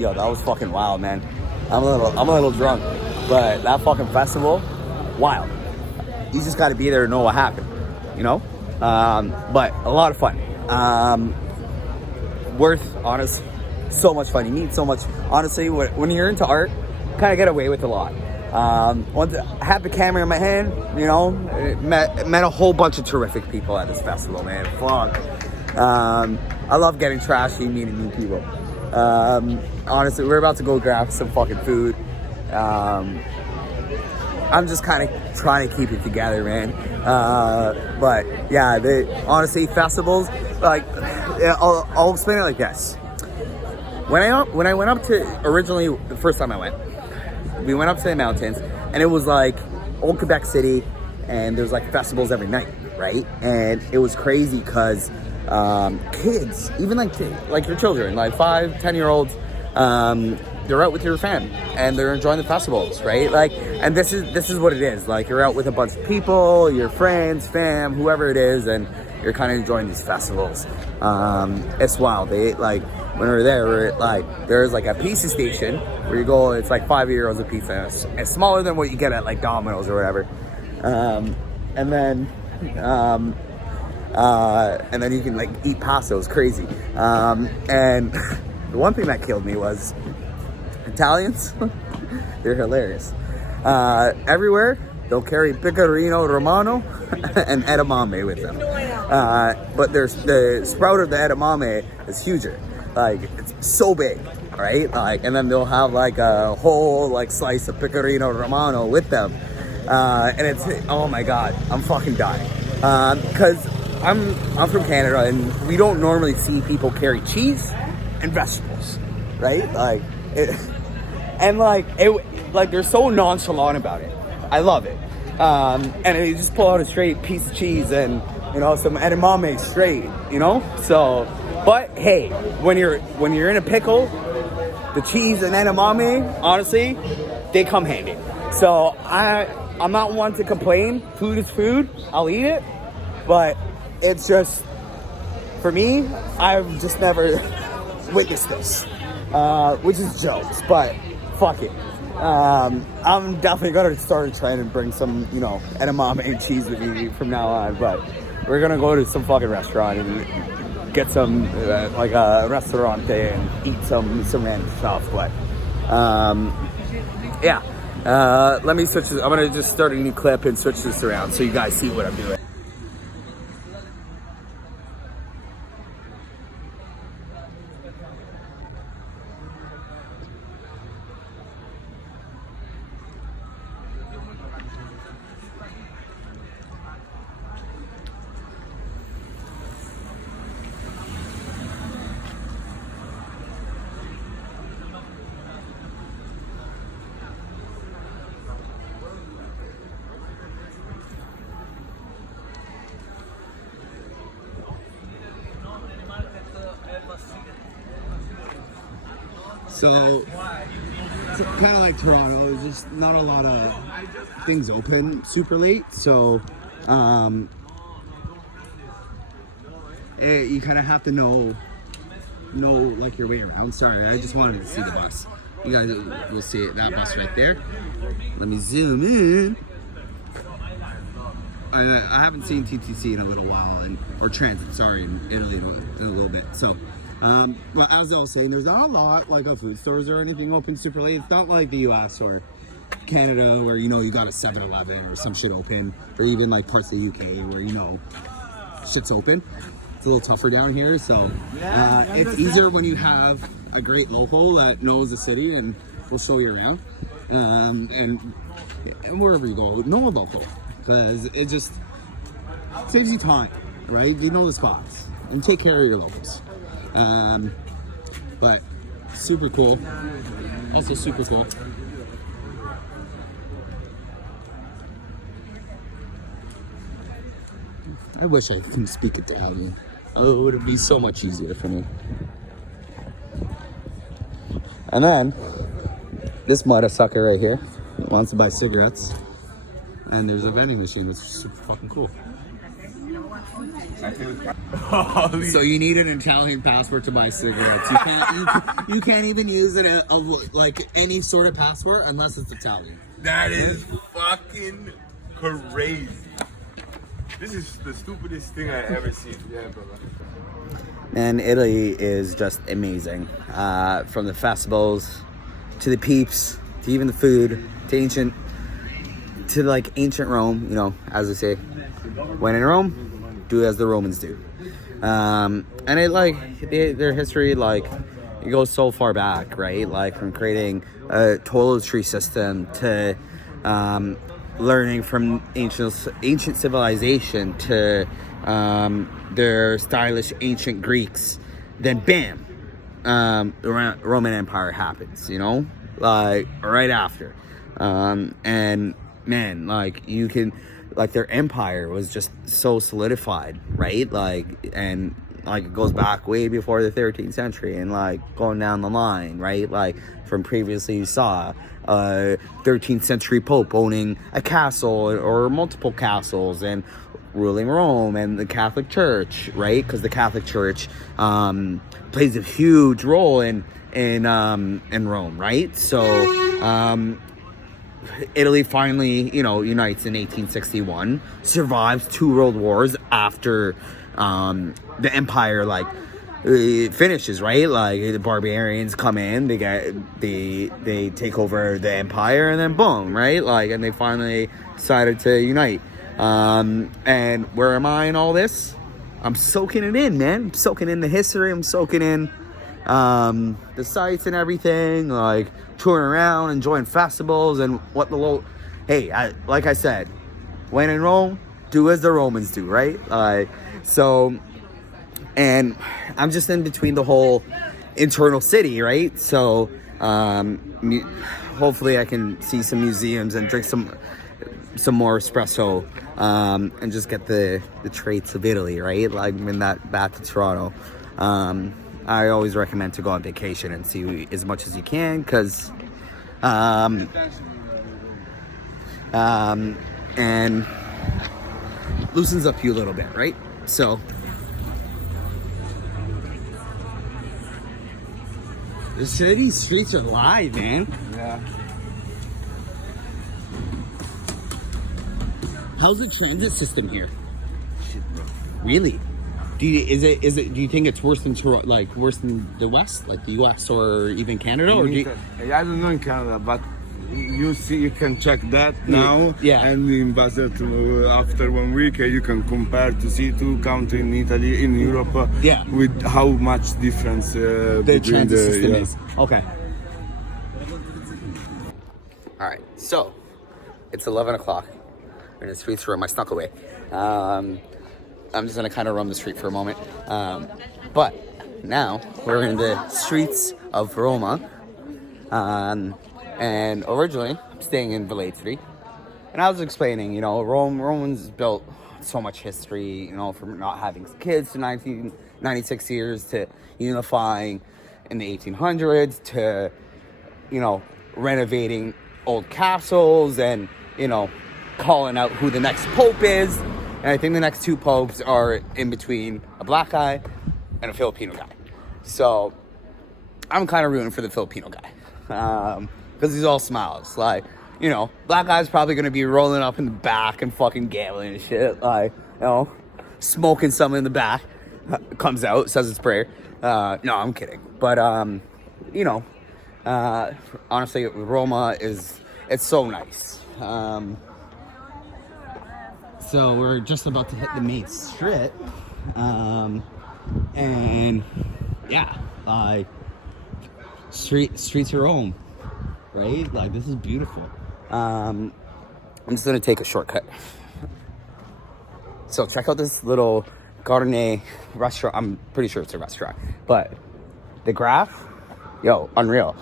yo, that was fucking wild, man. I'm a little drunk, but that fucking festival, wild. You just got to be there to know what happened, you know. But a lot of fun. Worth, honest, so much fun. You meet so much. Honestly, when you're into art, kind of get away with a lot. Once I had the camera in my hand, you know, met a whole bunch of terrific people at this festival, man. Fuck. I love getting trashy, meeting new people. Honestly, we're about to go grab some fucking food. I'm just kind of trying to keep it together, man. But yeah, honestly, festivals, like, I'll explain it like this. When I went up to, originally, the first time I went, we went up to the mountains, and it was like old Quebec City, and there's like festivals every night, right? And it was crazy because kids, even like your children, like 5, 10-year-olds, they're out with your fam and they're enjoying the festivals, right? Like, and this is what it is. Like, you're out with a bunch of people, your friends, fam, whoever it is, and you're kind of enjoying these festivals. It's wild. Like, when we were there, there's like a pizza station where you go, it's like €5 a pizza. It's smaller than what you get at like Domino's or whatever. And then you can like eat pasta. It was crazy. And the one thing that killed me was Italians. They're hilarious. Everywhere they'll carry pecorino romano and edamame with them. But the sprout of the edamame is huger. Like, it's so big, right? Like, and then they'll have like a whole like slice of pecorino romano with them. And it's, oh my God, I'm fucking dying. Because I'm from Canada, and we don't normally see people carry cheese and vegetables, right? Like, they're so nonchalant about it. I love it. And you just pull out a straight piece of cheese and, you know, some edamame straight, you know? So, but hey, when you're in a pickle, the cheese and edamame, honestly, they come handy. So I'm not one to complain. Food is food. I'll eat it. But it's just, for me, I've just never witnessed this, which is jokes, but fuck it. I'm definitely going to start trying to bring some, you know, edamame and cheese with me from now on, but we're going to go to some fucking restaurant and get some, like a restaurante and eat some random stuff, but, yeah. Let me switch this. I'm going to just start a new clip and switch this around so you guys see what I'm doing. So, it's kind of like Toronto, there's just not a lot of things open super late, so you kind of have to know like your way around. Sorry, I just wanted to see the bus. You guys will see it, that bus right there. Let me zoom in. I haven't seen TTC in a little while, or transit, sorry, in Italy in a little bit, so. But as I was saying, there's not a lot like of food stores or anything open super late. It's not like the US or Canada where, you know, you got a 7-Eleven or some shit open, or even like parts of the UK where, you know, shit's open. It's a little tougher down here, so it's easier when you have a great local that knows the city and will show you around. And wherever you go, know a local, because it just saves you time, right? You know the spots and take care of your locals. But super cool. Also super cool. I wish I could speak Italian. Oh, it would be so much easier for me. And then this mother sucker right here wants to buy cigarettes. And there's a vending machine, which is super fucking cool. So you need an Italian passport to buy cigarettes. You can't even use it of like any sort of passport unless it's Italian. That is fucking crazy. This is the stupidest thing I ever seen. Yeah, brother. And Italy is just amazing. From the festivals to the peeps to even the food to ancient Rome. You know, as I say, when in Rome, do as the Romans do. And it their history it goes so far back, right? Like from creating a toiletry system to learning from ancient civilization to their stylish ancient Greeks. Then bam, the Roman Empire happens, you know, like right after. And man, you can, their empire was just so solidified, right? It goes back way before the 13th century and going down the line, right? From previously you saw 13th century Pope owning a castle or multiple castles and ruling Rome and the Catholic Church, right? Because the Catholic Church plays a huge role in Rome, right? So Italy finally, unites in 1861, survives 2 world wars after the empire it finishes, right? The barbarians come in, they take over the empire, and then boom, right? And they finally decided to unite. And where am I in all this? I'm soaking it in, man. I'm soaking in the history. I'm soaking in the sights and everything, touring around, enjoying festivals and what the hey, like I said, when in Rome, do as the Romans do, right? And I'm just in between the whole internal city, right? So hopefully I can see some museums and drink some more espresso, and just get the traits of Italy, right? In that back to Toronto. I always recommend to go on vacation and see as much as you can, because and loosens up you a little bit, right? So the city streets are live, man. Yeah. How's the transit system here? Shit, bro. Really? Do you think it's worse than worse than the West, the US or even Canada? I don't know in Canada, but you can check that now. Yeah. And in Basel after 1 week, you can compare to see 2 countries in Italy, in Europe. Yeah. With how much difference the transit system is. Okay. All right. So it's 11 o'clock. We're in the streets room. I snuck away. I'm just gonna kind of roam the street for a moment. But now we're in the streets of Roma. And originally I'm staying in Venice. And I was explaining, Romans built so much history, from not having kids to 1996 years to unifying in the 1800s to, renovating old castles and, calling out who the next pope is. And I think the next 2 popes are in between a black guy and a Filipino guy. So I'm kind of rooting for the Filipino guy. Because he's all smiles. Black guy's probably going to be rolling up in the back and fucking gambling and shit. Smoking something in the back. Comes out, says his prayer. No, I'm kidding. But, honestly, Roma it's so nice. So we're just about to hit the main strip. And yeah, streets of Rome, right? This is beautiful. I'm just gonna take a shortcut. So check out this little Gardener restaurant. I'm pretty sure it's a restaurant, but the graph, unreal.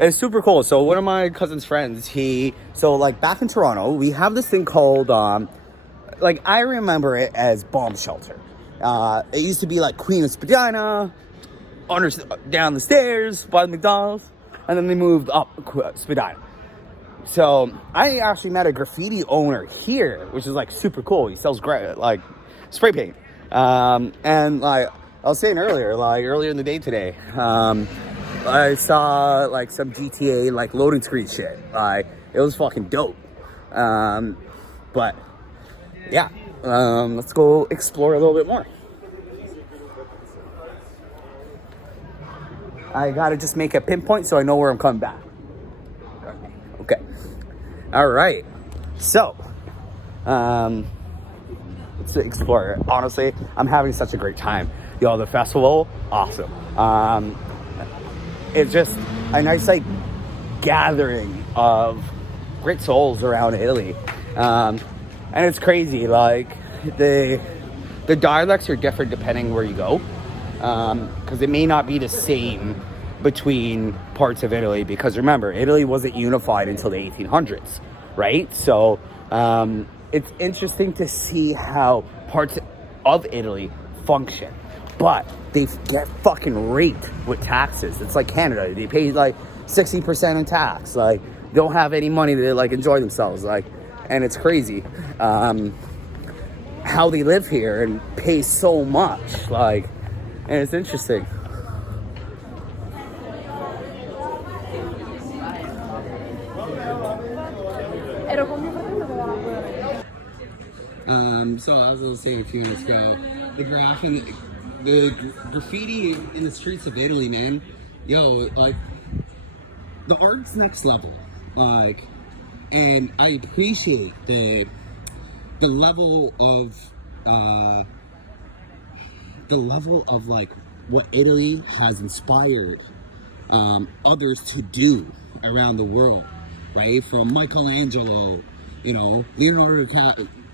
It's super cool. So one of my cousin's friends, back in Toronto, we have this thing called, I remember it as bomb shelter. It used to be Queen of Spadina, down the stairs by the McDonald's, and then they moved up Spadina. So I actually met a graffiti owner here, which is super cool. He sells spray paint. And like I was saying earlier, like earlier in the day today, I saw like some GTA like loading screen shit. Like it was fucking dope. But yeah, let's go explore a little bit more. I gotta just make a pinpoint so I know where I'm coming back. Okay. All right. So, let's explore. Honestly, I'm having such a great time. Yo, the festival, awesome. It's just a nice like gathering of great souls around Italy, and it's crazy. Like the dialects are different depending where you go. Because it may not be the same between parts of Italy, because remember, Italy wasn't unified until the 1800s, right? So it's interesting to see how parts of Italy function, but they get fucking raped with taxes. It's like Canada. They pay like 60% in tax, like don't have any money to like enjoy themselves, like, and it's crazy how they live here and pay so much, like. And it's interesting. So as I was saying a few minutes ago, the graffiti in the streets of Italy, man. Yo, like the art's next level. Like, and I appreciate the level of like what Italy has inspired others to do around the world, right? From Michelangelo, you know,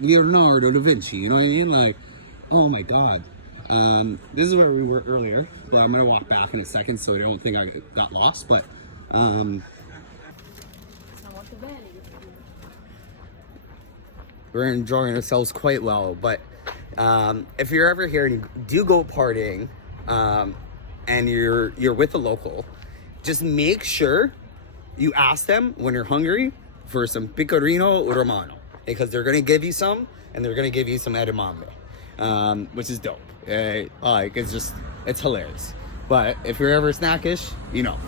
Leonardo da Vinci, you know what I mean? Like, oh my God. This is where we were earlier, but I'm gonna walk back in a second so I don't think I got lost, but we're enjoying ourselves quite well. But if you're ever here and you do go partying, and you're with a local, just make sure you ask them when you're hungry for some pecorino romano, because they're gonna give you some, and they're gonna give you some edamame, which is dope. Like it's hilarious. But if you're ever snackish, you know.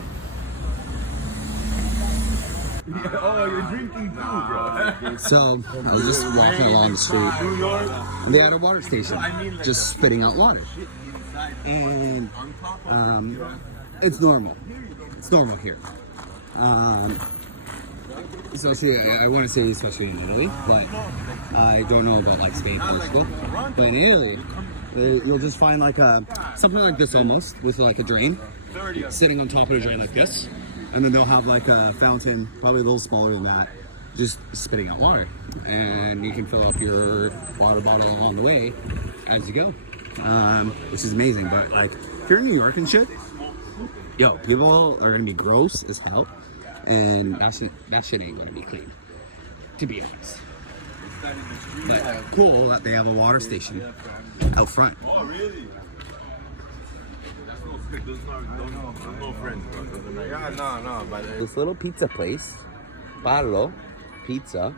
Oh, you're drinking too, bro. So I was just walking along the street. They had a water station, just spitting out water, and it's normal. It's normal here. Especially, I want to say especially in Italy, but I don't know about like Spain, Portugal. But in Italy, you'll just find like something like this almost, with like a drain, sitting on top of a drain like this. And then they'll have like a fountain, probably a little smaller than that, just spitting out water. And you can fill up your water bottle along the way as you go, which is amazing. But like, if you're in New York and shit, yo, people are gonna be gross as hell, and that shit ain't gonna be clean, to be honest. But cool that they have a water station out front. Oh, really? No friends, bro. Yeah, no, but This little pizza place, Parlo Pizza,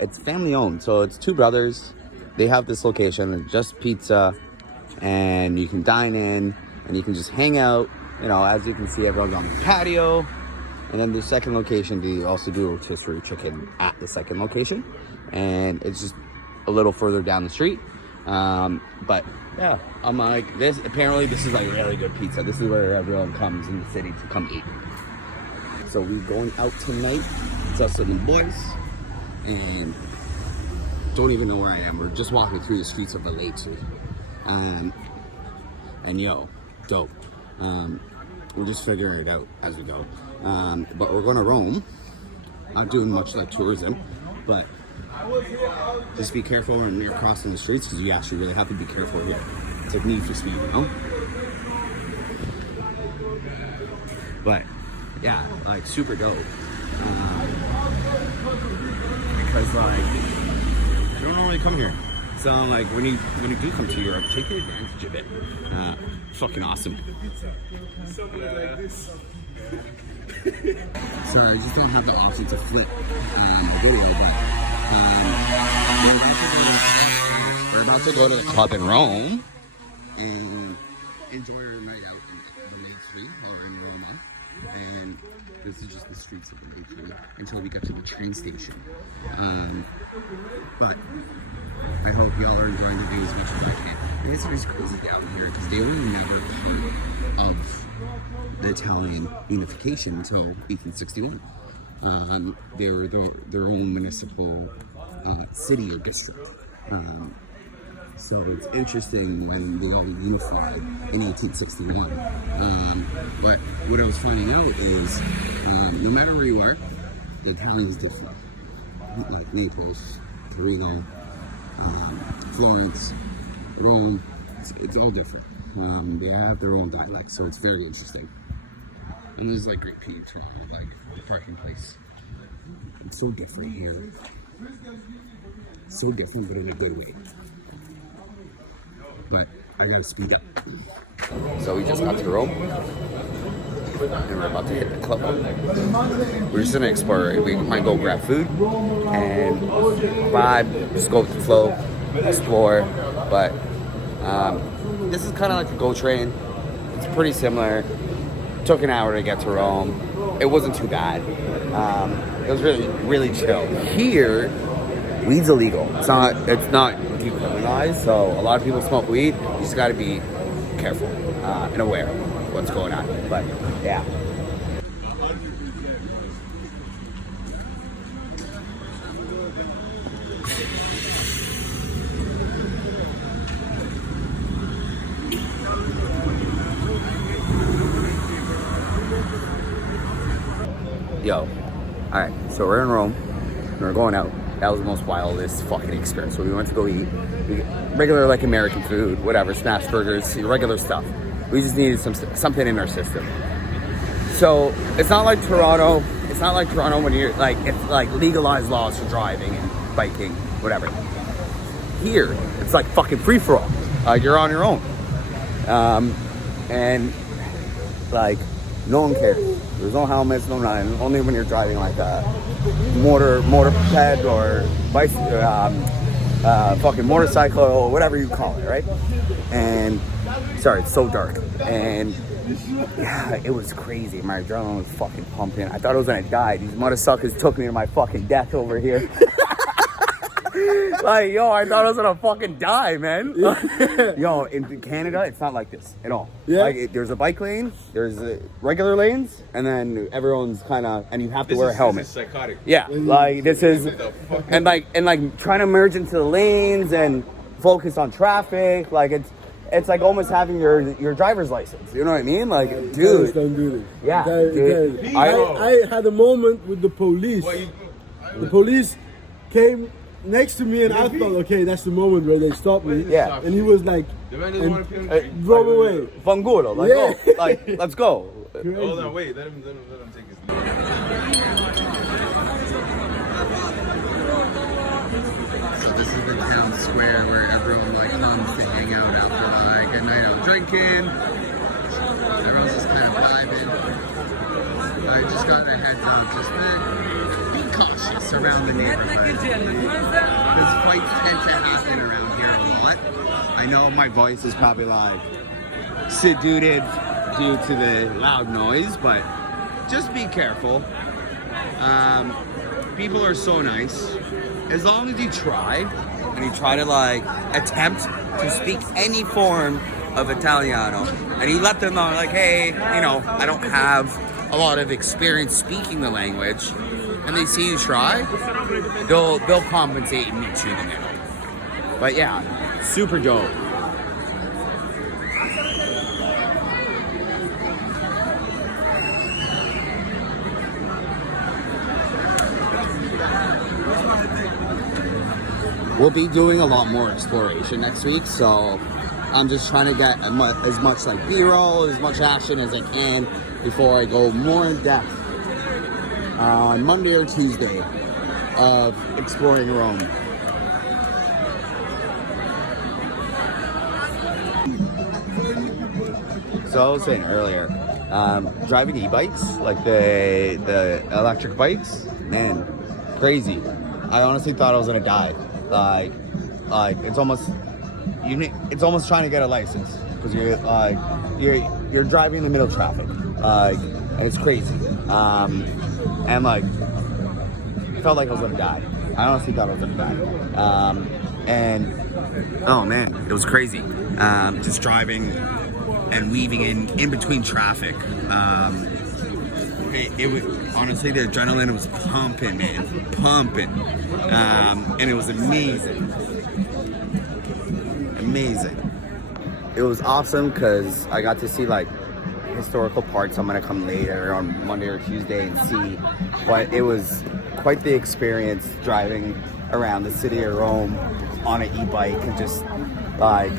it's family owned, so it's two brothers. They have this location, just pizza, and you can dine in, and you can just hang out. You know, as you can see, everyone's on the patio. And then the second location, they also do rotisserie chicken at the second location, and it's just a little further down the street. But yeah, I'm like, this, apparently this is like really good pizza. This is where everyone comes in the city to come eat. So we're going out tonight. It's us and the boys, and don't even know where I am. We're just walking through the streets of Venice. And yo, dope. We're just figuring it out as we go. But we're going to Rome. Not doing much like tourism, but just be careful when you're crossing the streets, because you actually really have to be careful here. It's like Need for Speed, you know? But yeah, like super dope. Because like, I don't normally come here. So like, when you do come to Europe, take advantage of it. Fucking awesome. Sorry, I just don't have the option to flip the video, but we're about to go to the club in Rome and enjoy our night out in the main street or in Roma. And this is just the streets of the main street until we get to the train station. But I hope y'all are enjoying the view as much as I can. It is crazy down here because they only never part of the Italian unification until 1861. They were their own municipal city or district. So it's interesting when they all unified in 1861. But what I was finding out is no matter where you are, the Italian is different. Like Naples, Torino, Florence, Rome, it's all different. They have their own dialect, so it's very interesting. And there's like Great Pete, like the parking place. It's so different here. So different, but in a good way. But I gotta speed up. So we just got to Rome, and we're about to hit the club. We're just gonna explore. We might go grab food and vibe, just go with the flow, explore. But this is kind of like a GO train. It's pretty similar. Took an hour to get to Rome. It wasn't too bad. It was really chill. Here, weed's illegal. It's not decriminalized, so a lot of people smoke weed. You just gotta be careful and aware of what's going on. But yeah. Yo, alright, so we're in Rome, and we're going out. That was the most wildest fucking experience. So we went to go eat. Regular, like, American food, whatever, smash burgers, regular stuff. We just needed something in our system. So, it's not like Toronto. It's not like Toronto when you're, like, it's like legalized laws for driving and biking, whatever. Here, it's like fucking free-for-all. You're on your own. And, like, no one cares. There's no helmets, no nothing. Only when you're driving like a motorped or fucking motorcycle or whatever you call it, right? And sorry, it's so dark. And yeah, it was crazy. My adrenaline was fucking pumping. I thought I was gonna die. These motherfuckers took me to my fucking death over here. Like, yo, I thought I was gonna fucking die, man. Yo, in Canada, it's not like this at all. Yeah. Like, there's a bike lane, there's regular lanes, and then everyone's kind of, and you have to wear a helmet. This is psychotic. Yeah, like this is, and like trying to merge into the lanes and focus on traffic. Like it's like almost having your driver's license. You know what I mean? Like, dude. Don't do this. Yeah, dude. I had a moment with the police. The police came next to me and I thought, okay, that's the moment where they stopped me. Yeah. And he was like, drove away. Fangulo, like, yeah. go. Like, let's go. Hold on, wait, let him take his name. So this is the town square where everyone like comes to hang out after like a night out drinking. Everyone's just kind of vibing. I just got a heads up, just be cautious around the neighborhood. Because fights tend to happen around here a lot. I know my voice is probably like seduced due to the loud noise, but just be careful. People are so nice. As long as you try, and you try to like attempt to speak any form of Italiano, and you let them know like, hey, you know, I don't have a lot of experience speaking the language, and they see you try, they'll compensate and meet you in the middle. But yeah, super dope. We'll be doing a lot more exploration next week, so I'm just trying to get as much like B-roll, as much action as I can before I go more in depth on Monday or Tuesday of exploring Rome. So I was saying earlier, driving e-bikes, like the electric bikes, man, crazy. I honestly thought I was gonna die. Like it's almost it's almost trying to get a license because you're driving in the middle of traffic, and it's crazy. And like, felt like I was gonna die. I honestly thought I was gonna die. And oh man, it was crazy. Just driving and weaving in between traffic. It was honestly, the adrenaline was pumping, man, pumping, and it was amazing. It was awesome because I got to see like historical parts. I'm gonna come later on Monday or Tuesday and see, but it was quite the experience driving around the city of Rome on an e-bike, and just like,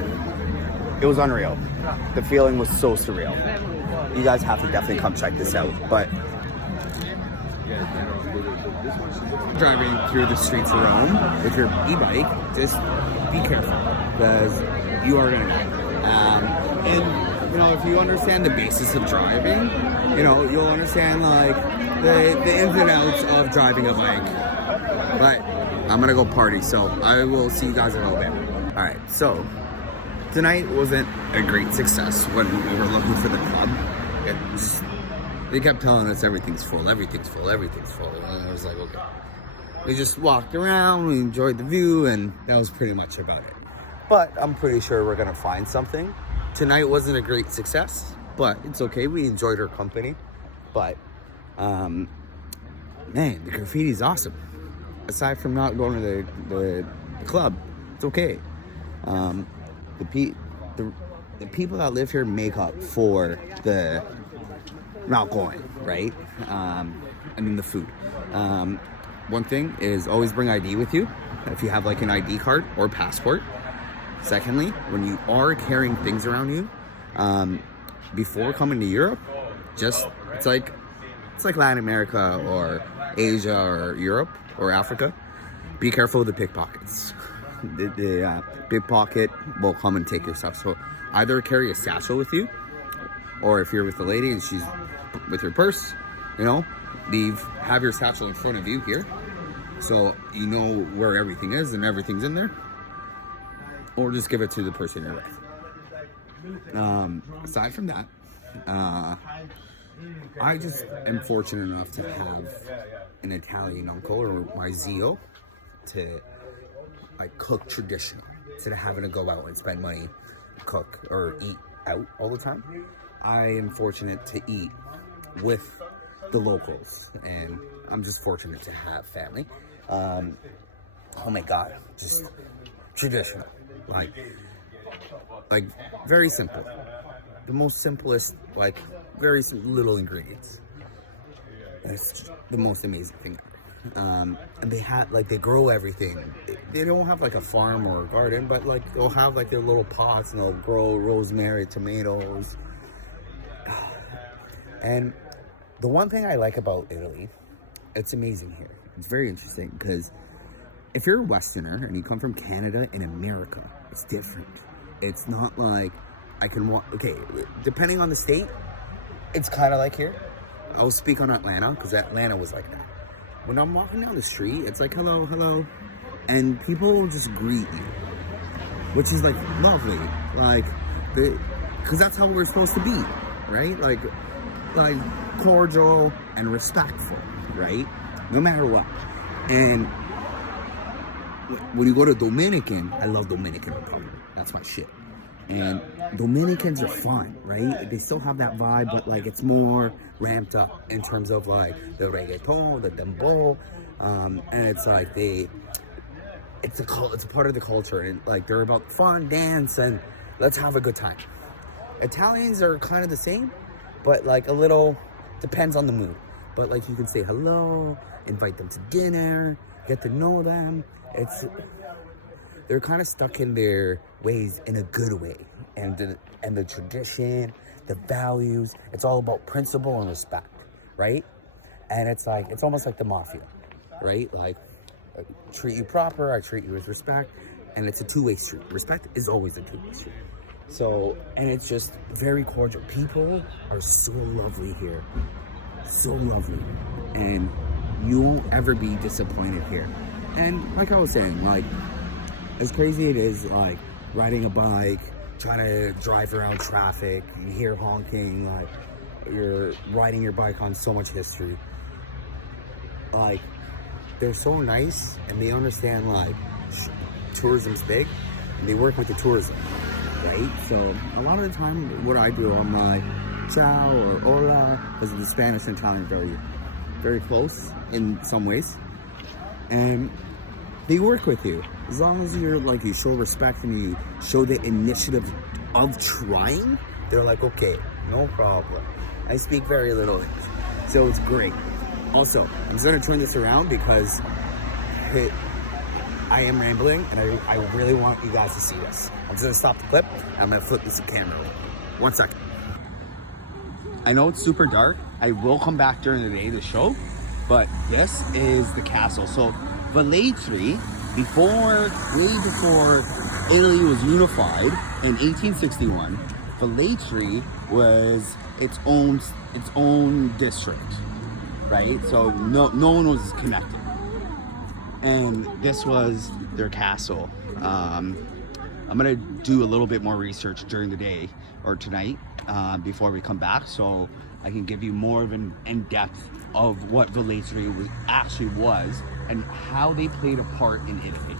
it was unreal. The feeling was so surreal. You guys have to definitely come check this out. But driving through the streets of Rome with your e-bike, just be careful because you are gonna die. And you know, if you understand the basis of driving, you know, you'll understand like the ins and outs of driving a bike. But I'm gonna go party, so I will see you guys in a little bit. All right, so tonight wasn't a great success when we were looking for the club. They kept telling us everything's full. And I was like, okay. We just walked around, we enjoyed the view, and that was pretty much about it. But I'm pretty sure we're gonna find something. Tonight wasn't a great success, but it's okay. We enjoyed our company. But, man, the graffiti's awesome. Aside from not going to the club, it's okay. The people that live here make up for the not going, right? And then the food. One thing is always bring ID with you if you have like an ID card or passport. Secondly, when you are carrying things around you, before coming to Europe, it's like Latin America or Asia or Europe or Africa. Be careful of the pickpockets. The pickpocket will come and take your stuff. So either carry a satchel with you, or if you're with the lady and she's with your purse, you know, have your satchel in front of you here, so you know where everything is and everything's in there. Or just give it to the person you're with. Aside from that, I just am fortunate enough to have an Italian uncle, or my zio, to like cook traditional, instead of having to go out and spend money, cook or eat out all the time. I am fortunate to eat with the locals, and I'm just fortunate to have family. Oh my God, just traditional. Like very simple. The most simplest, like very little ingredients. And it's the most amazing thing ever. And they grow everything. They don't have like a farm or a garden, but like they'll have like their little pots and they'll grow rosemary, tomatoes. And the one thing I like about Italy, it's amazing here. It's very interesting because if you're a Westerner and you come from Canada and America, it's different. It's not like depending on the state, it's kind of like here. I'll speak on Atlanta because Atlanta was like that. When I'm walking down the street, it's like, hello, hello. And people will just greet you, which is like lovely. Like, because that's how we're supposed to be, right? Like cordial and respectful, right? No matter what. And when you go to Dominican, I love Dominican Republic. That's my shit. And Dominicans are fun, right? They still have that vibe, but like it's more ramped up in terms of like the reggaeton, the dembow, and it's like it's a part of the culture, and like they're about fun, dance, and let's have a good time. Italians are kind of the same, but like a little depends on the mood. But like you can say hello, invite them to dinner, get to know them. They're kind of stuck in their ways in a good way, and the tradition, the values, it's all about principle and respect, right? And it's almost like the mafia, right? Like, I treat you proper, I treat you with respect, and it's a two-way street. Respect is always a two-way street. So, and it's just very cordial. People are so lovely here, so lovely, and you won't ever be disappointed here. And like I was saying, like, as crazy it is, like, riding a bike, trying to drive around traffic, you hear honking, like you're riding your bike on so much history. Like, they're so nice and they understand like tourism's big and they work with the tourism, right? So a lot of the time what I do, I'm like ciao or hola, because the Spanish and Italian are very close in some ways, and they work with you as long as you're like, you show respect and you show the initiative of trying. They're like, okay, no problem. I speak very little English, so it's great. Also, I'm just gonna turn this around because I am rambling and I really want you guys to see this. I'm just gonna stop the clip and I'm gonna flip this to camera. 1 second. I know it's super dark. I will come back during the day to show, but this is the castle. So Venice, way before Italy was unified in 1861, Venice was its own district, right? So no one was connected. And this was their castle. I'm gonna do a little bit more research during the day or tonight before we come back, so I can give you more of an in-depth of what Venice actually was and how they played a part in Italy.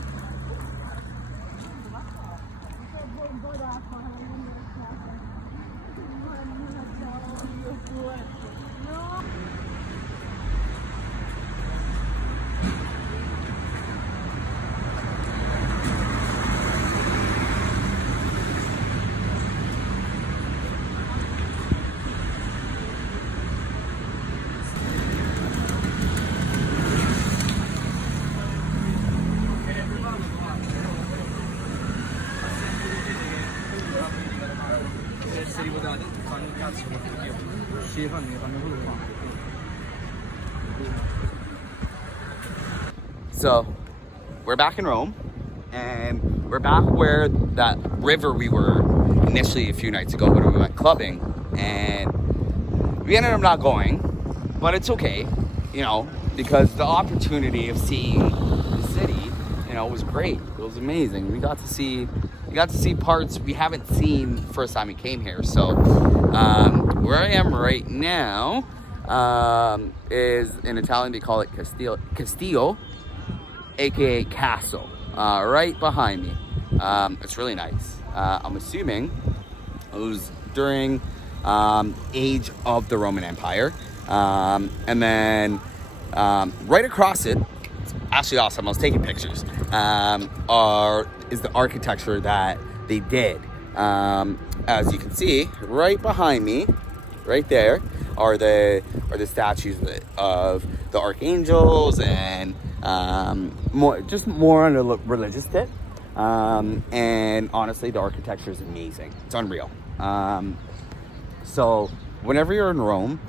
So we're back in Rome, and we're back where that river we were initially a few nights ago when we went clubbing, and we ended up not going, but it's okay, you know, because the opportunity of seeing the city, you know, was great. It was amazing. We got to see parts we haven't seen the first time we came here. So where I am right now is, in Italian they call it Castillo, aka castle, right behind me. It's really nice. I'm assuming it was during age of the Roman Empire, and then right across it, it's actually awesome, I was taking pictures, is the architecture that they did. As you can see right behind me, right there are the statues of the archangels, and more on a religious tip. And honestly, the architecture is amazing. It's unreal. So whenever you're in Rome,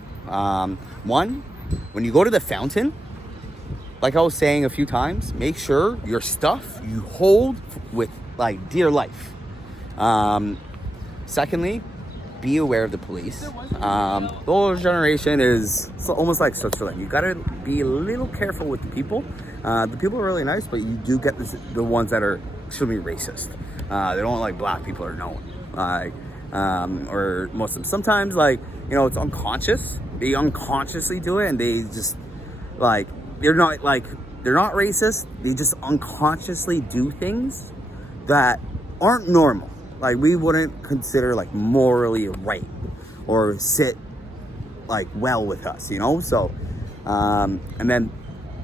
when you go to the fountain, like I was saying a few times, make sure your stuff you hold with like dear life. Secondly, be aware of the police. The older generation is almost like Switzerland. You gotta be a little careful with the people. The people are really nice, but you do get the ones that are extremely racist. They don't like black people are known, or Muslims. Sometimes, like, you know, it's unconscious. They unconsciously do it, and they just like they're not racist. They just unconsciously do things that aren't normal. Like, we wouldn't consider like morally right or sit like well with us, you know. So, and then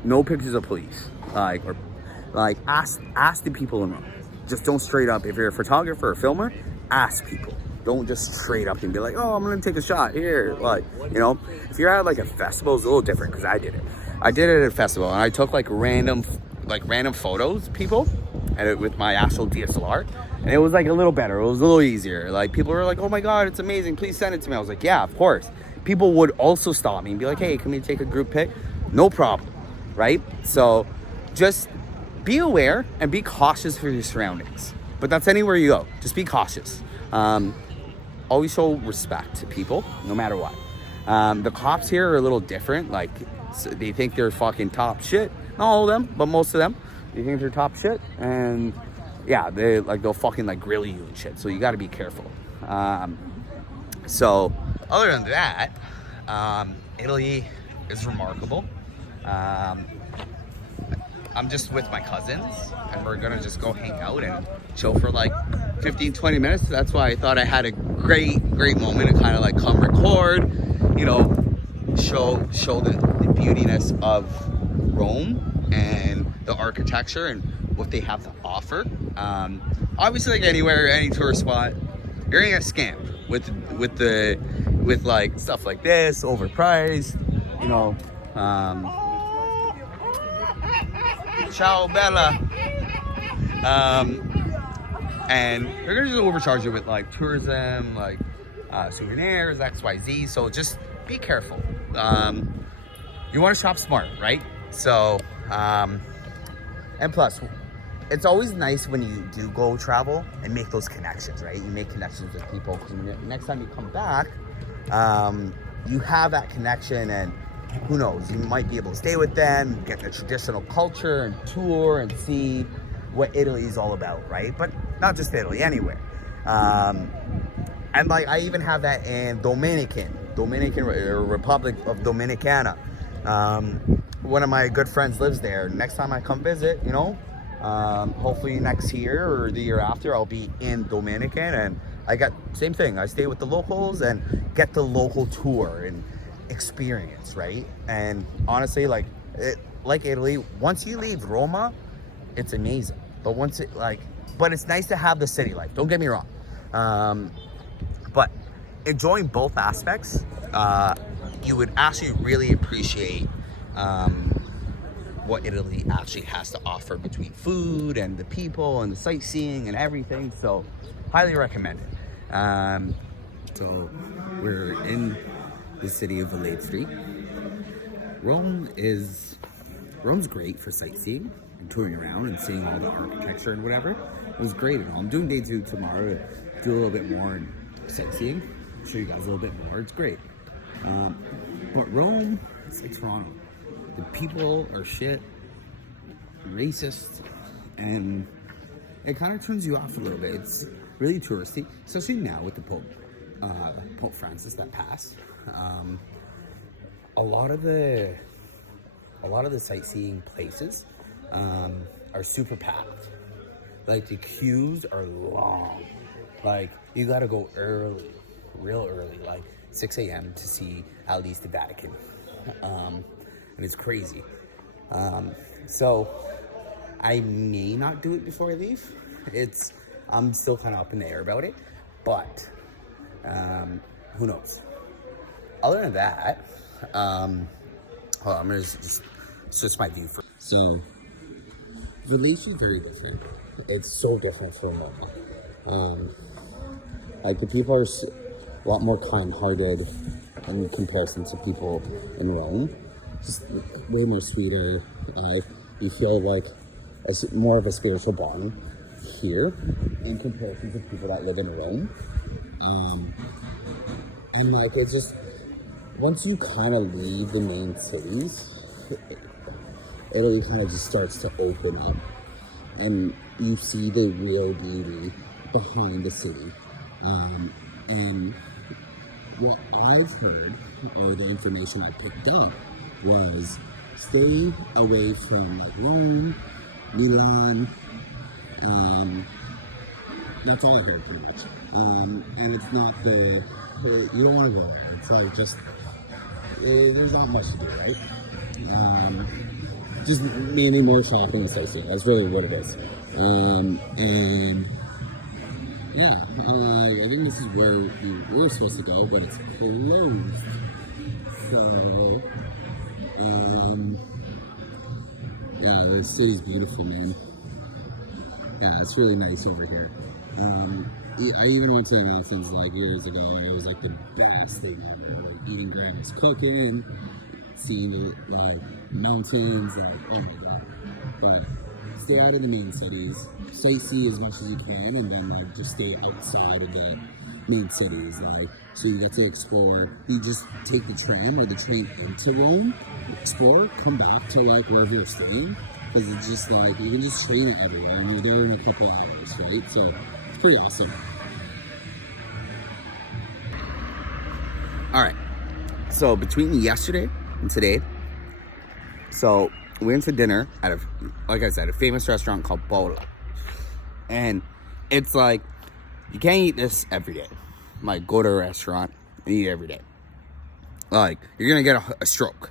no pictures of police. Ask the people in Rome. Just don't straight up. If you're a photographer or filmer, ask people. Don't just straight up and be like, oh, I'm gonna take a shot here. Like, you know, if you're at like a festival, it's a little different, because I did it at a festival, and I took like random photos of people, and with my actual DSLR. And it was like a little better. It was a little easier. Like, people were like, oh my God, it's amazing. Please send it to me. I was like, yeah, of course. People would also stop me and be like, hey, can we take a group pic? No problem, right? So just be aware and be cautious for your surroundings. But that's anywhere you go. Just be cautious. Always show respect to people, no matter what. The cops here are a little different. Like, so they think they're fucking top shit. Not all of them, but most of them. They think they're top shit. And yeah, they'll fucking like grill you and shit. So you got to be careful. So other than that, Italy is remarkable. I'm just with my cousins, and we're gonna just go hang out and chill for like 15-20 minutes. That's why I thought I had a great moment to kind of like come record, you know, show the beautiness of Rome and the architecture and what they have to offer. Obviously, like anywhere, any tourist spot, you're gonna get scammed with like stuff like this, overpriced, you know. Ciao, Bella. And they're gonna just overcharge you with like tourism, like souvenirs, XYZ. So just be careful. You want to shop smart, right? So, and plus, it's always nice when you do go travel and make those connections, right? You make connections with people because next time you come back, you have that connection, and who knows, you might be able to stay with them, get the traditional culture and tour and see what Italy is all about, right? But not just Italy, anywhere. And like I even have that in Dominican Republic of Dominicana. One of my good friends lives there. Next time I come visit, you know, hopefully next year or the year after, I'll be in Dominican, and I got same thing. I stay with the locals and get the local tour and experience, right? And honestly, like Italy, once you leave Roma, it's amazing. But it's nice to have the city life. Don't get me wrong. But enjoying both aspects, you would actually really appreciate what Italy actually has to offer between food and the people and the sightseeing and everything. So highly recommend it. So we're in the city of Venice. Rome's great for sightseeing and touring around and seeing all the architecture and whatever. It was great and all. I'm doing day 2 tomorrow to do a little bit more in sightseeing. Show you guys a little bit more. It's great. But Rome, it's like Toronto. The people are shit, racist, and it kind of turns you off a little bit. It's really touristy, especially now with the Pope Francis that passed. A lot of the sightseeing places are super packed. Like the queues are long. Like you gotta go early, real early, like 6 a.m. to see at least the Vatican. And it's crazy. So I may not do it before I leave. I'm still kind of up in the air about it, but who knows? Other than that, hold on, I'm gonna just switch my view for. So Venice is very different. It's so different from Rome. Like the people are a lot more kind-hearted in comparison to people in Rome. Just way more sweeter. You feel like more of a spiritual bond here in comparison to people that live in Rome. And like it's just once you kind of leave the main cities, Italy kind of just starts to open up, and you see the real beauty behind the city. And what I've heard, or the information I picked up, was stay away from like Rome, Milan. That's all I heard pretty much. And it's not you don't want to go there. It's like just, there's not much to do, right? Just mainly more shopping and sightseeing. That's really what it is. And yeah, I think this is where we were supposed to go, but it's closed. So, yeah, the city's beautiful, man. Yeah, it's really nice over here. I even went to the mountains like years ago. It was like the best thing ever. Like eating grandma's cooking, seeing the like mountains, like oh my god. But stay out of the main cities, sightsee as much as you can, and then like just stay outside of the main cities. Like so you get to explore. You just take the tram or the train into Rome, explore, come back to like wherever you're staying, because it's just like you can just train it everywhere, and you're there in a couple hours, right? So it's pretty awesome. All right. So between yesterday and today, so we went to dinner at like I said, a famous restaurant called Bola. And it's like, you can't eat this every day. Like, go to a restaurant and eat every day. Like, you're gonna get a stroke.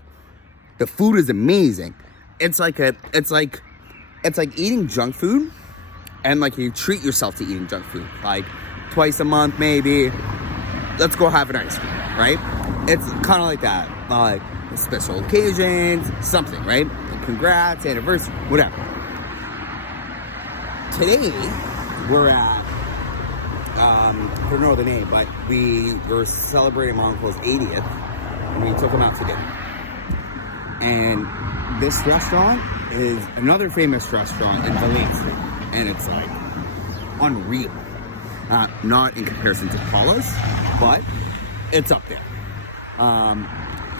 The food is amazing. It's like eating junk food, and like you treat yourself to eating junk food. Like twice a month, maybe. Let's go have an ice cream, right? It's kind of like that. Like special occasions, something, right? Congrats, anniversary, whatever. Today, we're at, I don't know the name, but we were celebrating my uncle's 80th, and we took him out to dinner. And this restaurant is another famous restaurant in Venice, and it's like unreal. Not in comparison to Paula's, but it's up there.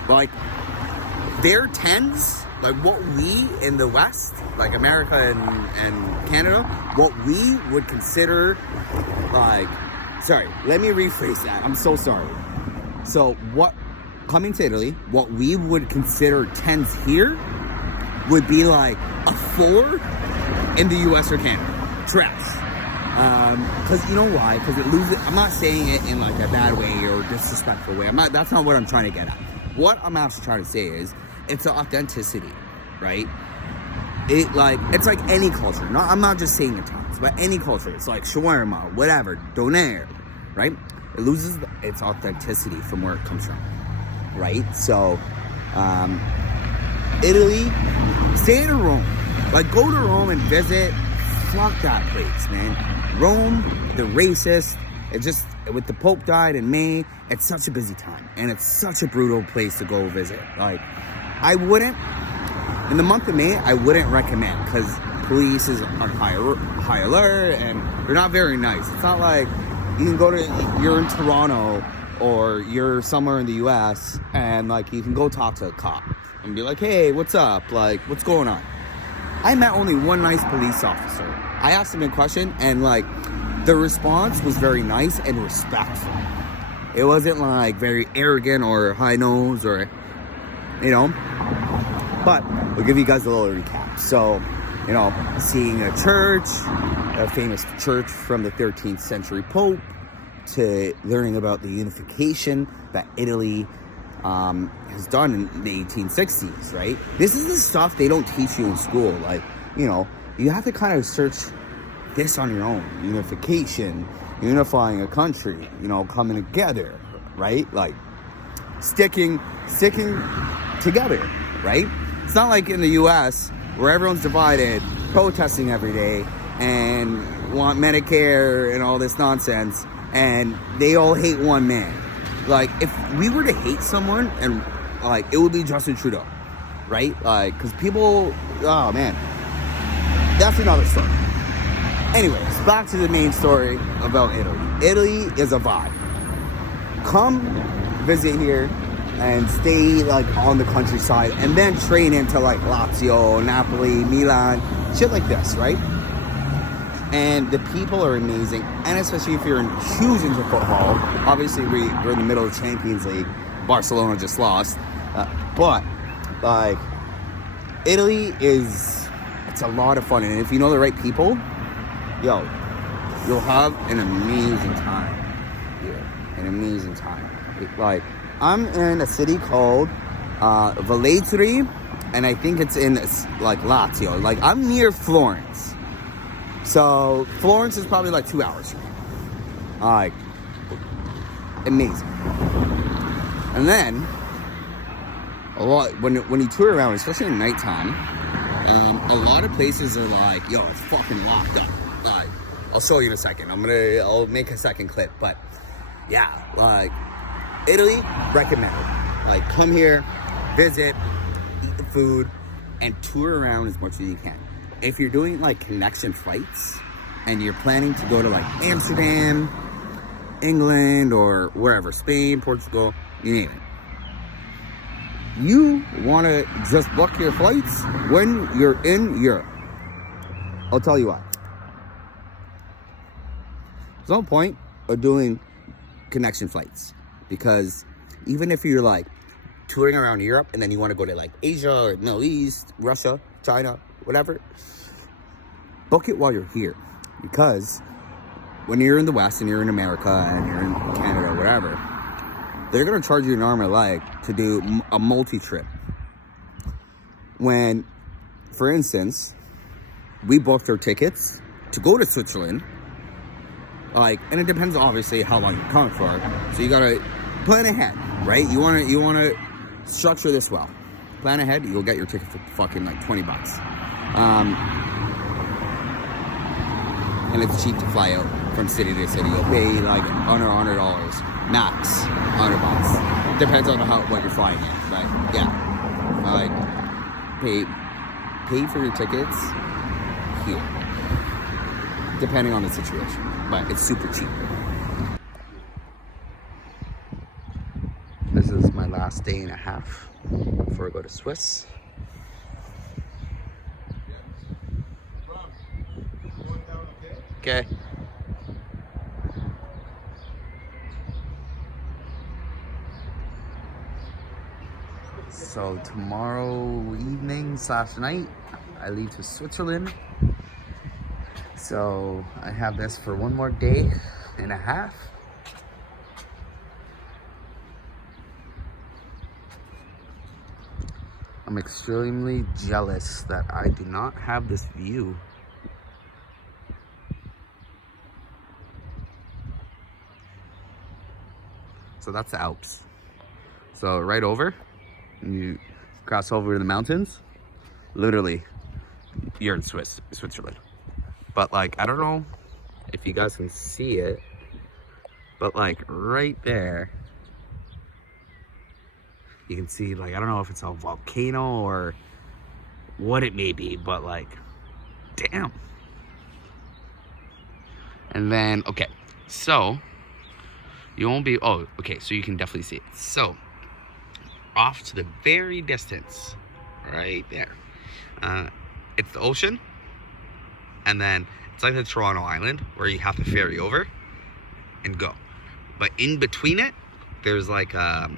Like their tens, like what we in the West, like America and Canada, what we would consider like, sorry, let me rephrase that. I'm so sorry. So coming to Italy, what we would consider tens here would be like a 4 in the US or Canada. Trash. Because you know why? Because it loses. I'm not saying it in like a bad way or disrespectful way. That's not what I'm trying to get at. What I'm actually trying to say is it's the authenticity, right? It's like any culture. I'm not just saying Italians, but any culture. It's like shawarma, whatever, donair, right? It loses its authenticity from where it comes from, right? So, Italy, stay in Rome. Like, go to Rome and visit. Fuck that place, man. Rome, the racist. It just, with the Pope died in May, it's such a busy time. And it's such a brutal place to go visit. Like, I wouldn't, in the month of May, I wouldn't recommend, because police is on high alert, and they're not very nice. It's not like you can you're in Toronto, or you're somewhere in the US, and like, you can go talk to a cop, and be like, hey, what's up? Like, what's going on? I met only one nice police officer. I asked him a question, and like, the response was very nice and respectful. It wasn't like very arrogant or high nose or, you know. But we'll give you guys a little recap. So, you know, seeing a church, a famous church from the 13th century Pope, to learning about the unification that Italy has done in the 1860s, right? This is the stuff they don't teach you in school. Like, you know, you have to kind of search this on your own. Unification, unifying a country, you know, coming together, right? Like, sticking together, right? It's not like in the US where everyone's divided, protesting every day, and want Medicare and all this nonsense, and they all hate one man. Like, if we were to hate someone, and like, it would be Justin Trudeau, right? Like, because people, oh man, that's another story. Anyways, back to the main story about Italy. Italy is a vibe. Come visit here and stay like on the countryside, and then train into like Lazio, Napoli, Milan, shit like this, right? And the people are amazing, and especially if you're huge into football. Obviously, we're in the middle of the Champions League. Barcelona just lost, but like, Italy it's a lot of fun, and if you know the right people, yo, you'll have an amazing time here. An amazing time. Like, I'm in a city called Velletri, and I think it's in like Lazio. Like, I'm near Florence. So Florence is probably like 2 hours from me. Like, amazing. And then a lot when you tour around, especially at nighttime, a lot of places are like, yo, it's fucking locked up. Like, I'll show you in a second. I'll make a second clip, but yeah, like, Italy, recommend it. Like, come here, visit, eat the food, and tour around as much as you can. If you're doing like connection flights and you're planning to go to like Amsterdam, England, or wherever, Spain, Portugal, you name it, you want to just book your flights when you're in Europe. I'll tell you why. There's no point of doing connection flights, because even if you're like touring around Europe and then you want to go to like Asia or Middle East, Russia, China, whatever, book it while you're here. Because when you're in the West and you're in America and you're in Canada or whatever, they're going to charge you an arm and a leg to do a multi-trip. When, for instance, we booked our tickets to go to Switzerland, like, and it depends obviously how long you're coming for. So you got to plan ahead, right? You want to structure this well. Plan ahead, you'll get your ticket for fucking like $20. And it's cheap to fly out from city to city. You'll pay like under $100, max $100. Depends on what you're flying in, but yeah, like pay for your tickets here, depending on the situation. But it's super cheap. This is my last day and a half before I go to Swiss. Okay. So tomorrow evening / night, I leave to Switzerland. So I have this for one more day and a half. I'm extremely jealous that I do not have this view. So that's the Alps. So right over, you cross over to the mountains, literally you're in Switzerland. But like, I don't know if you guys can see it, but like right there, you can see, like, I don't know if it's a volcano or what it may be, but like, damn. And then, okay, so you won't be, oh, okay, so you can definitely see it. So off to the very distance, right there, it's the ocean. And then it's like the Toronto Island where you have to ferry over and go. But in between it, there's like a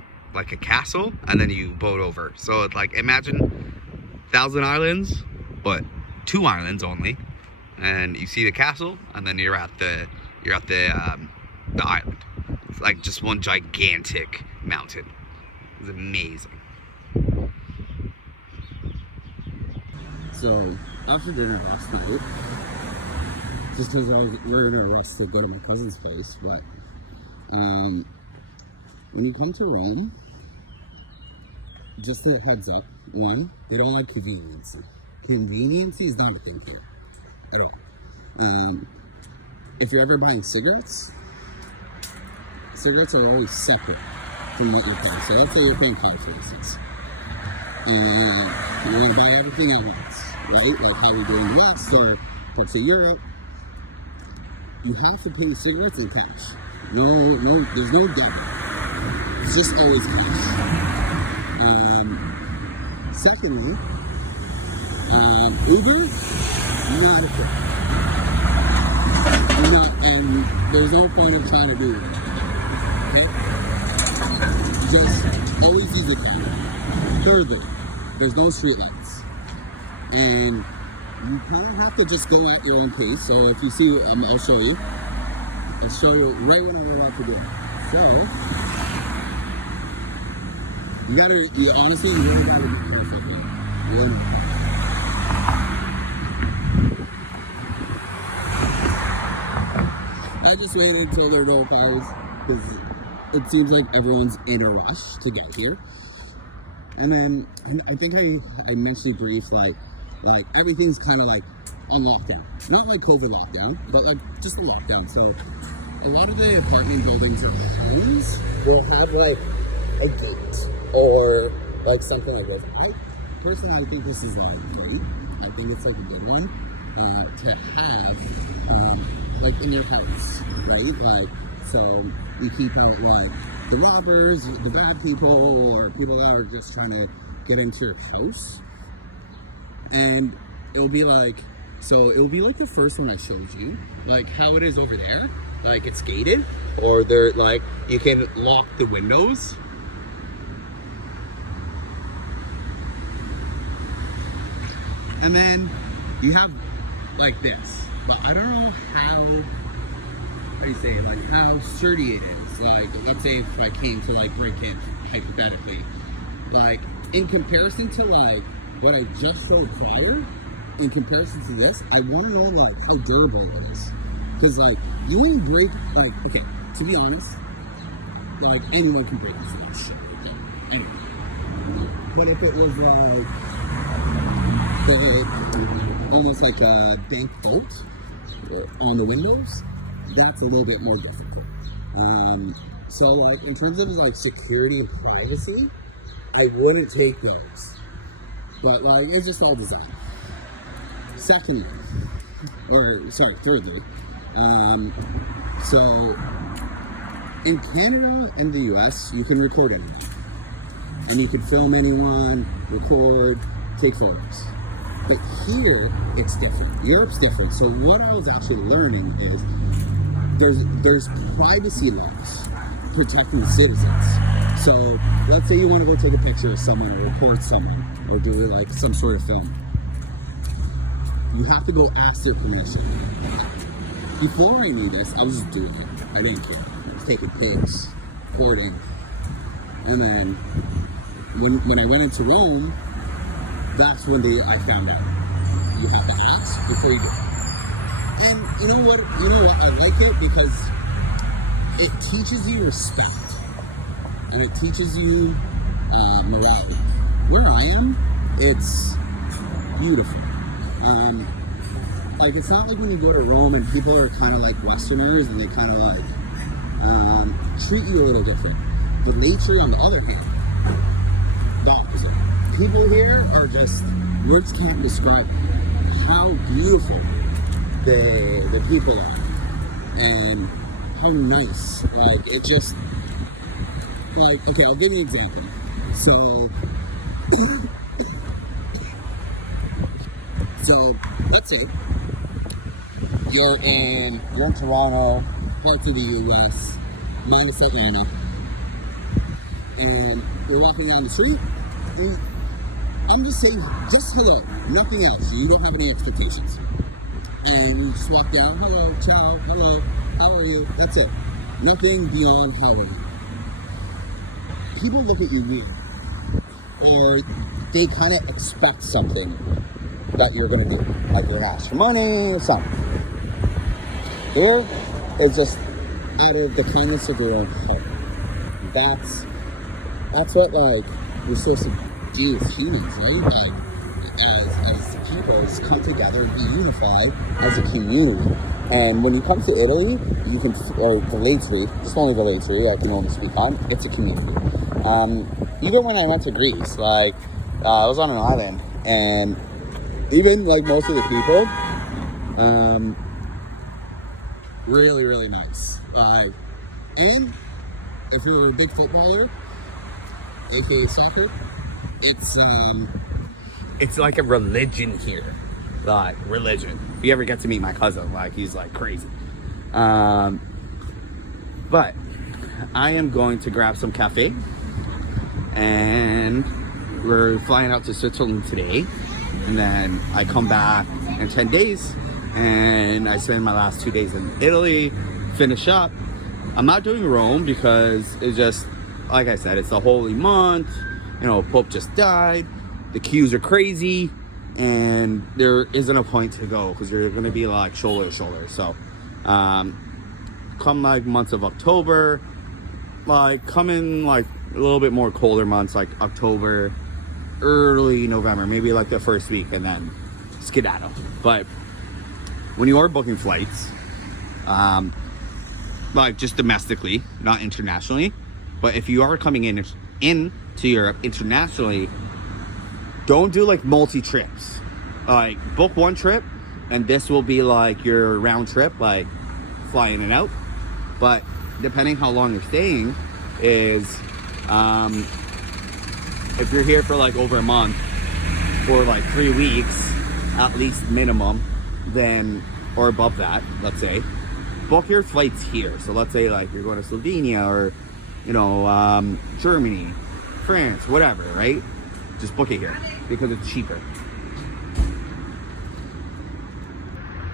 castle, and then you boat over. So it's like, imagine 1,000 islands, but 2 islands only. And you see the castle, and then you're at the island. It's like just one gigantic mountain. It's amazing. So after dinner last night, just because we're in a rush to go to my cousin's place, but when you come to Rome, just a heads up, one, they don't like convenience. Convenience is not a thing here at all. If you're ever buying cigarettes are always separate from what you're paying. So let's say you're paying $5 for instance. You want to buy everything at once, right? Like how we do in the West or parts of Europe. You have to pay cigarettes in cash. No, there's no debit. It's just always cash. Secondly, Uber, not a thing. And there's no point in trying to do it. Okay? Just always use the camera. Thirdly, there's no street lights. And you kind of have to just go at your own pace. So if you see, I'll show you. I'll show you right when I go out to do it. So, you honestly, you really gotta be careful here. I just waited until there were no cars, because it seems like everyone's in a rush to get here. And then, I think I mentioned brief, like everything's kind of like on lockdown. Not like COVID lockdown, but like just a lockdown. So a lot of the apartment buildings or homes will have like a gate or like something like this. Personally, I think this is great. I think it's like a good one to have like in your house, right? Like, so you keep out like the robbers, the bad people, or people that are just trying to get into your house. And it'll be like, so it'll be like the first one I showed you, like how it is over there. Like it's gated, or they're like, you can lock the windows. And then you have like this, but I don't know how do you say it, like how sturdy it is. Like, let's say if I came to like break in, hypothetically, like in comparison to like what I just showed prior, in comparison to this, I want to know like how durable it is. Because like, you only break, like, okay, to be honest, like anyone can break this little shit, okay? Anyone. But if it was like, almost like a bank bolt on the windows, that's a little bit more difficult. So like in terms of like security and privacy, I wouldn't take those. But like it's just all design. Secondly, thirdly, so in Canada and the US, you can record anything. And you can film anyone, record, take photos. But here, it's different. Europe's different. So what I was actually learning is there's privacy laws protecting the citizens. So let's say you want to go take a picture of someone or record someone or do like some sort of film. You have to go ask their permission. Before I knew this, I was just doing it. I didn't care. I was taking pics, recording. And then when I went into Rome, that's when I found out. You have to ask before you do it. And you know what? I like it because it teaches you respect. And it teaches you morality. Where I am, it's beautiful. Like it's not like when you go to Rome and people are kind of like Westerners and they kind of like treat you a little different. But lately, on the other hand, the opposite. People here are just, words can't describe how beautiful the people are and how nice. Like it just, like, okay, I'll give you an example. So let's say you're in Toronto, parts of the US, minus Atlanta, and you're walking down the street, and I'm just saying, just hello, nothing else. You don't have any expectations. And you just walk down, hello, ciao, hello, how are you? That's it. Nothing beyond how are you. People look at you weird. Or they kind of expect something that you're going to do. Like you're going to ask for money or something. Here, it's just out of the kindness of your own heart. That's what, like, we're supposed to do as humans, right? Like, as people, is come together and be unified as a community. And when you come to Italy, you can, or Venice, just only Venice, I can only speak on, it's a community. Even when I went to Greece, like, I was on an island, and even, like, most of the people, really, really nice. And if you're a big footballer, aka soccer, it's like a religion here. Like, religion. If you ever get to meet my cousin, like, he's like crazy. But I am going to grab some cafe, and we're flying out to Switzerland today, and then I come back in 10 days, and I spend my last 2 days in Italy, finish up. I'm not doing Rome because it's just, like I said, it's the holy month. You know, Pope just died. The queues are crazy, and there isn't a point to go because you're going to be like shoulder to shoulder. So, come like months of October, like come in like a little bit more colder months, like October, early November, maybe like the first week, and then skedaddle. But when you are booking flights, like just domestically, not internationally, but if you are coming in to Europe internationally, don't do like multi-trips. Like book one trip, and this will be like your round trip, like flying in and out. But depending how long you're staying, is if you're here for like over a month or like 3 weeks, at least minimum, then, or above that, let's say, book your flights here. So let's say like you're going to Slovenia or, you know, Germany, France, whatever, right? Just book it here because it's cheaper.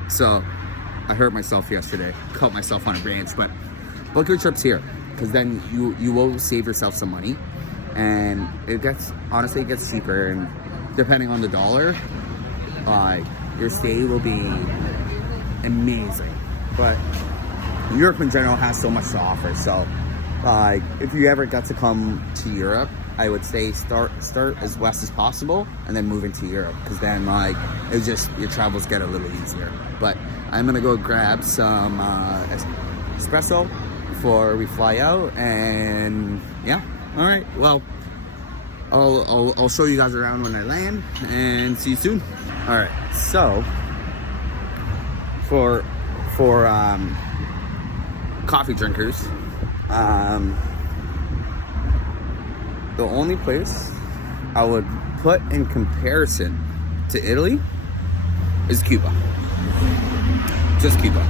So I hurt myself yesterday, cut myself on a branch, but book your trips here because then you will save yourself some money, and it gets, honestly, it gets cheaper, and depending on the dollar, your stay will be amazing. But Europe in general has so much to offer. So if you ever got to come to Europe, I would say start as west as possible and then move into Europe, because then like it's just your travels get a little easier. But I'm gonna go grab some espresso before we fly out, and yeah, all right. Well, I'll show you guys around when I land, and see you soon. All right, so for coffee drinkers, the only place I would put in comparison to Italy is Cuba. Just Cuba.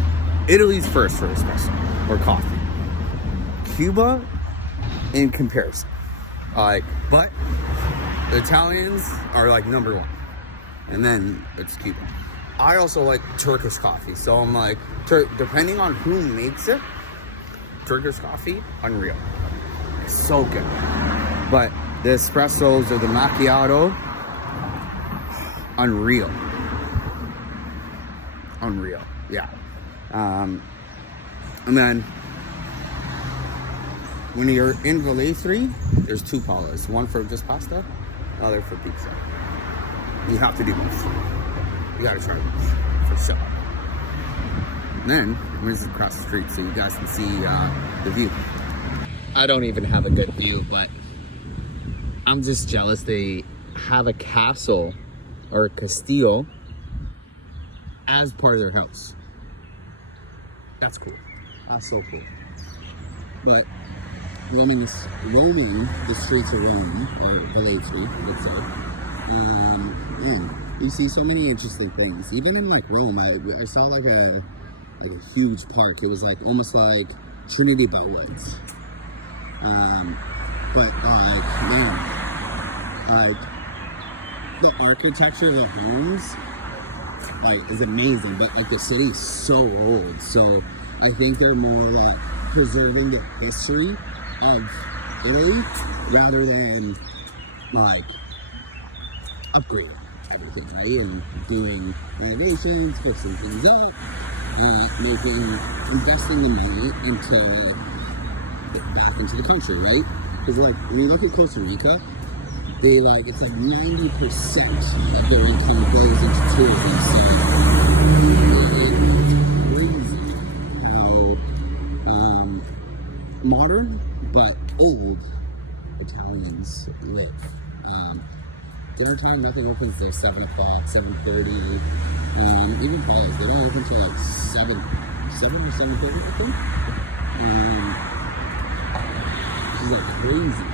Italy's first for espresso or coffee. Cuba in comparison. But the Italians are like number one. And then it's Cuba. I also like Turkish coffee. So I'm like, depending on who makes it, Turkish coffee, unreal. So good. But the espressos or the macchiato, unreal. Unreal, yeah. And then when you're in Velletri, there's two palas. One for just pasta, the other for pizza. You have to do both. You gotta try both, for sure. And then, we're just across the street so you guys can see the view. I don't even have a good view, but I'm just jealous they have a castle or a castillo as part of their house. That's cool. That's so cool. But roaming the streets of Rome, or Velletri, let's say, man, you see so many interesting things. Even in like Rome, I saw like a huge park. It was like almost like Trinity Bellwoods. But man, the architecture of the homes is amazing, but like the city's so old, so I think they're more preserving the history of Italy rather than upgrading everything, right? And doing renovations, fixing things up, and investing the money back into the country, right? Because when you look at Costa Rica, they it's 90% of their income goes into tourism. So it's crazy how modern but old Italians live. Dinner time, nothing opens there 7 o'clock, 7:30. Even bars, they don't open till 7 or 7:30, I think. Which is crazy.